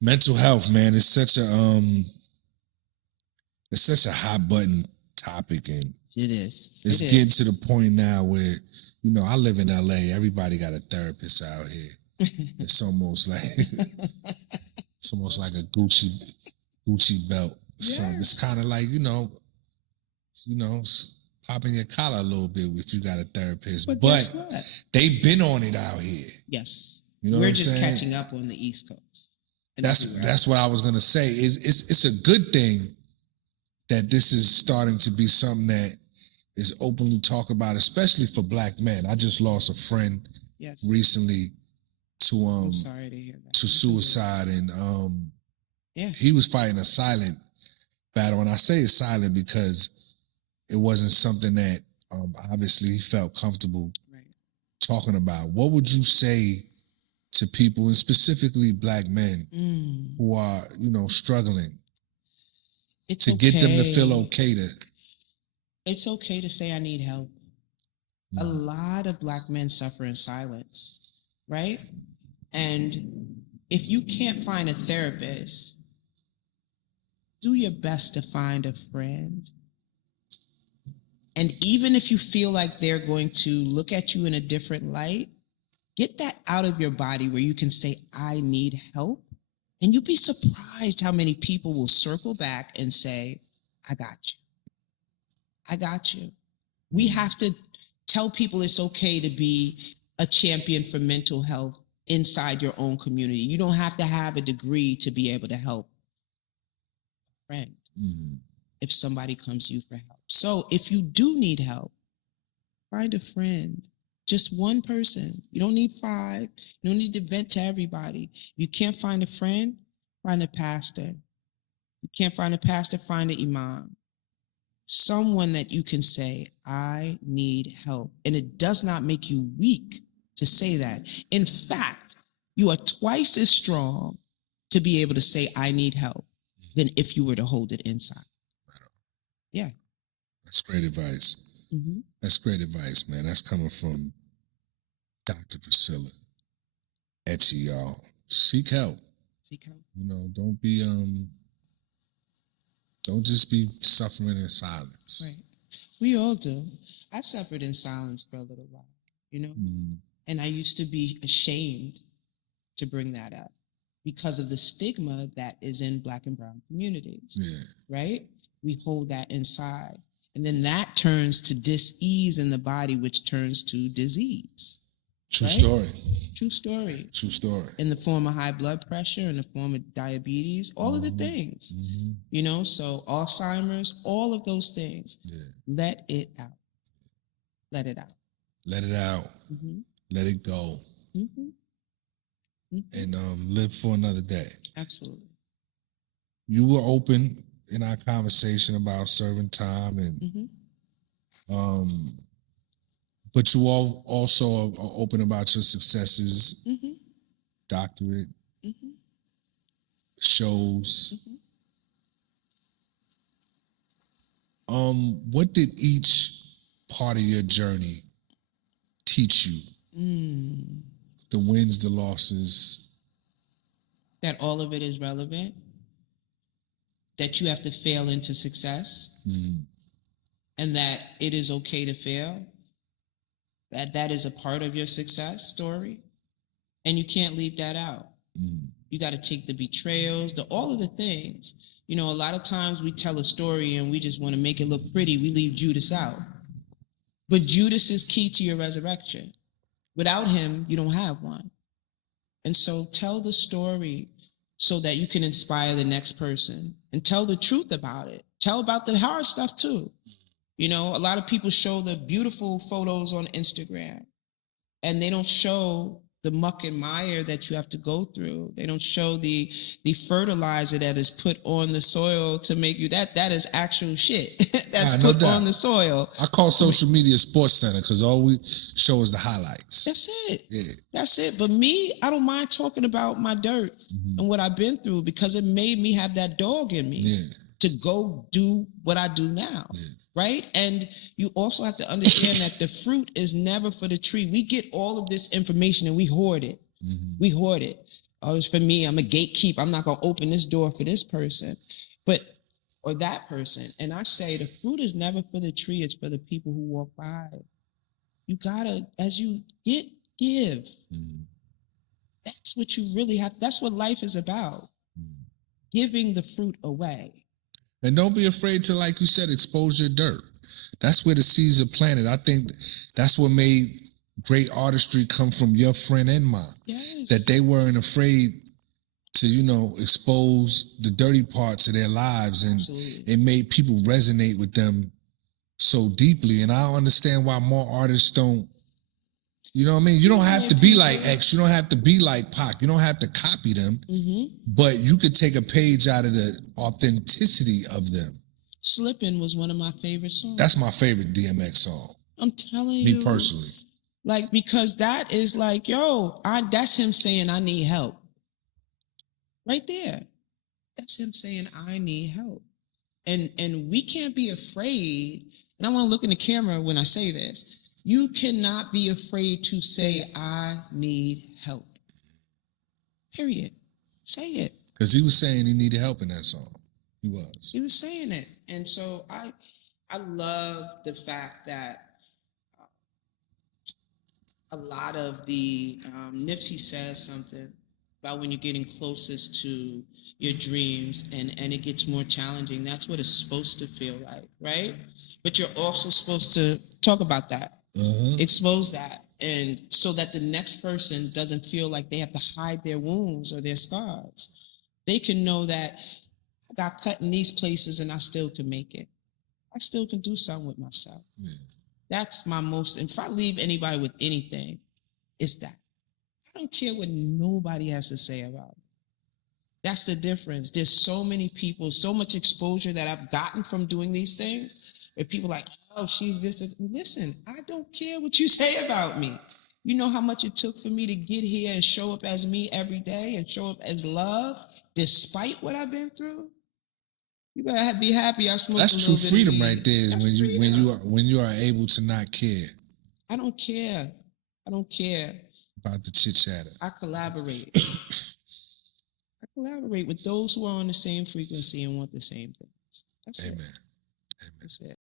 Mental health, man, it's such a hot button topic, and It is. it's getting to the point now where, I live in LA. Everybody got a therapist out here. It's almost like a Gucci belt. So it's kind of like, popping your collar a little bit if you got a therapist. But guess what? They've been on it out here. Yes. You know We're what I'm just saying? catching up on the East Coast. That's what I was gonna say. It's a good thing that this is starting to be something that is openly talked about, especially for Black men. I just lost a friend recently to I'm sorry to hear that. to suicide, and he was fighting a silent battle, and I say it's silent because it wasn't something that obviously he felt comfortable talking about. What would you say to people, and specifically Black men, who are, struggling, to get them to feel okay to? It's okay to say I need help. A lot of Black men suffer in silence, right? And if you can't find a therapist, do your best to find a friend. And even if you feel like they're going to look at you in a different light, get that out of your body where you can say, I need help. And you'll be surprised how many people will circle back and say, I got you. I got you. We have to tell people it's okay to be a champion for mental health inside your own community. You don't have to have a degree to be able to help a friend if somebody comes to you for help. So if you do need help, find a friend. Just one person. You don't need 5. You don't need to vent to everybody. If you can't find a friend, find a pastor. You can't find a pastor, find an imam. Someone that you can say, I need help. And it does not make you weak to say that. In fact, you are twice as strong to be able to say, I need help, than if you were to hold it inside. Yeah. That's great advice. That's great advice, man. That's coming from Dr. Priscilla Echi, y'all. Seek help. Seek help. Don't just be suffering in silence. Right. We all do. I suffered in silence for a little while, and I used to be ashamed to bring that up because of the stigma that is in Black and brown communities, right? We hold that inside. And then that turns to dis-ease in the body, which turns to disease. True story. True story. True story. In the form of high blood pressure, in the form of diabetes, all of the things. So Alzheimer's, all of those things. Let it out. Let it out. Let it out. Let it go. And live for another day. Absolutely. You were open in our conversation about serving time, and but you all also are open about your successes, doctorate, shows. What did each part of your journey teach you? The wins, the losses. That all of it is relevant. That you have to fail into success. And that it is okay to fail. That is a part of your success story. And you can't leave that out. You got to take the betrayals, all of the things. A lot of times we tell a story and we just want to make it look pretty. We leave Judas out. But Judas is key to your resurrection. Without him, you don't have one. And so tell the story so that you can inspire the next person and tell the truth about it. Tell about the hard stuff too. A lot of people show the beautiful photos on Instagram and they don't show the muck and mire that you have to go through. They don't show the fertilizer that is put on the soil to make you that is actual shit. That's put on the soil. I call social media Sports Center because all we show is the highlights. That's it. Yeah. That's it. But me, I don't mind talking about my dirt and what I've been through because it made me have that dog in me to go do what I do now. Right? And you also have to understand that the fruit is never for the tree. We get all of this information and we hoard it. We hoard it. Oh, it's for me. I'm a gatekeeper. I'm not going to open this door for this person, or that person. And I say the fruit is never for the tree. It's for the people who walk by. You gotta, as you give. Mm-hmm. That's what you really have. That's what life is about. Mm-hmm. Giving the fruit away. And don't be afraid to, like you said, expose your dirt. That's where the seeds are planted. I think that's what made great artistry come from your friend and mine. Yes. That they weren't afraid to, expose the dirty parts of their lives, and Absolutely. It made people resonate with them so deeply. And I don't understand why more artists don't, you know what I mean? You don't have to be like X, you don't have to be like Pac, you don't have to copy them, mm-hmm. but you could take a page out of the authenticity of them. Slippin' was one of my favorite songs. That's my favorite DMX song. I'm telling you. Me personally. Like, because that is like, that's him saying, I need help. Right there. That's him saying, I need help. And we can't be afraid. And I want to look in the camera when I say this. You cannot be afraid to say, I need help. Period. Say it. Because he was saying he needed help in that song. He was. He was saying it. And so I love the fact that a lot of the, Nipsey says something about when you're getting closest to your dreams and it gets more challenging. That's what it's supposed to feel like, right? But you're also supposed to talk about that, expose that, and so that the next person doesn't feel like they have to hide their wounds or their scars. They can know that I got cut in these places and I still can make it. I still can do something with myself. Mm. That's my most, if I leave anybody with anything, it's that. I don't care what nobody has to say about it. That's the difference. There's so many people, so much exposure that I've gotten from doing these things, where people are like, oh, she's this. Listen, I don't care what you say about me. You know how much it took for me to get here and show up as me every day and show up as love, despite what I've been through? You better be happy I smoked That's a little true bit freedom of right there, is when you are able to not care. I don't care. I don't care. About the chit chatter. I collaborate. I collaborate with those who are on the same frequency and want the same things. That's Amen. it. Amen. That's it.